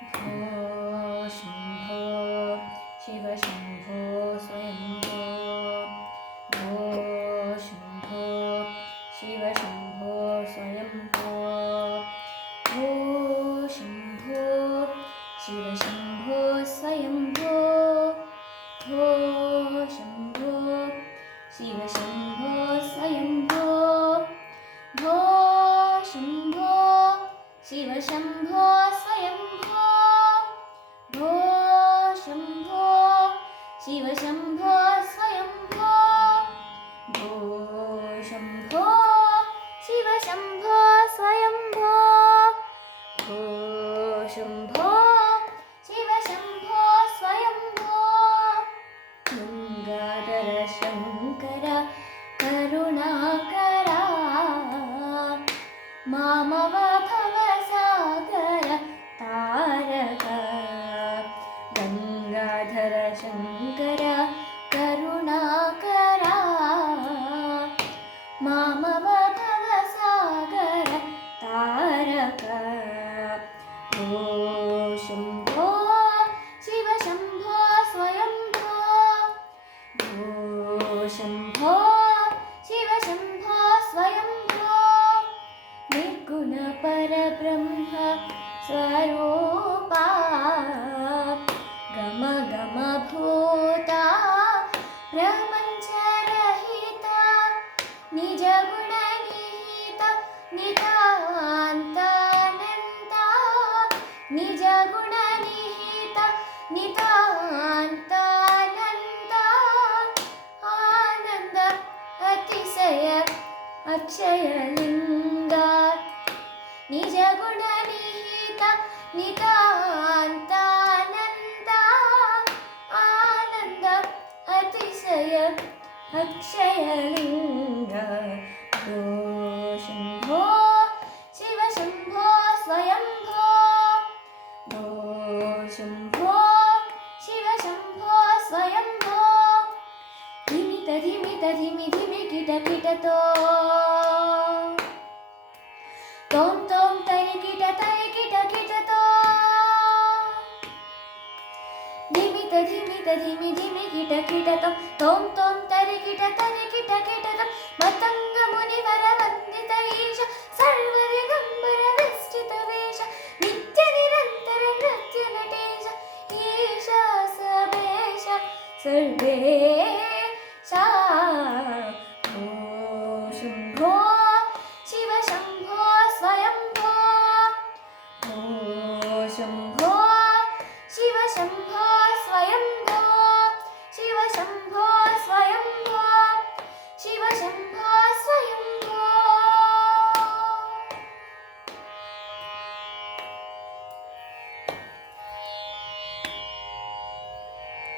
भो शम्भो शिव शम्भो स्वयम्भो भो शम्भो शिव शम्भो स्वयम्भो भो शम्भो शिव शम्भो स्वयम्भो भो शम्भो शिव शम्भो स्वयम्भो भो शम्भो शिव शम्भो स्वयम्भो भो शम्भो शिव शम्भो स्वयम्भो भो शम्भो शिव शम्भो स्वयम्भो भो शम्भो शिव शम्भो स्वयम्भो गङ्गाधर शङ्कर करुणाकरा मामव भवसागर तारक गङ्गाधर शङ्कर करुणाकरा मामव भवसागर तारक भो शम्भो शिव शम्भो स्वयम्भो भो शम्भो शिव शम्भो स्वयम्भो निर्गुण परब्रह्म स्वरूपा गम गम भूता प्रपञ्चरहिता निज गुण निहित नितान्तानन्ता निज गुण निहित नितान्तानन्ता आनन्द अतिशय अक्षयलिङ्गा निज गुण निहित नितान्तानन्दा आनन्द अतिशय अक्षयलिङ्गा भो शम्भो शिव शम्भो स्वयम्भो भो शम्भो शिव शम्भो स्वयम्भो धिमित धिमित धिमि धिमि किट किटतो तों तों तरि किट किटतो धिमित धिमित धिमि धिमि किट किटतो तों तों तरि किट किटतो मतंग मुनिवर वन्दित ईश सर्वदिगम्बर विष्टित वेश नित्य निरन्तर नृत्य नटेश ईश सबेश सर्वेशा भो शम्भो शिव शम्भो स्वयम्भो भो शम्भो शिव शम्भो स्वयम्भो शिव शम्भो स्वयम्भो शिव शम्भो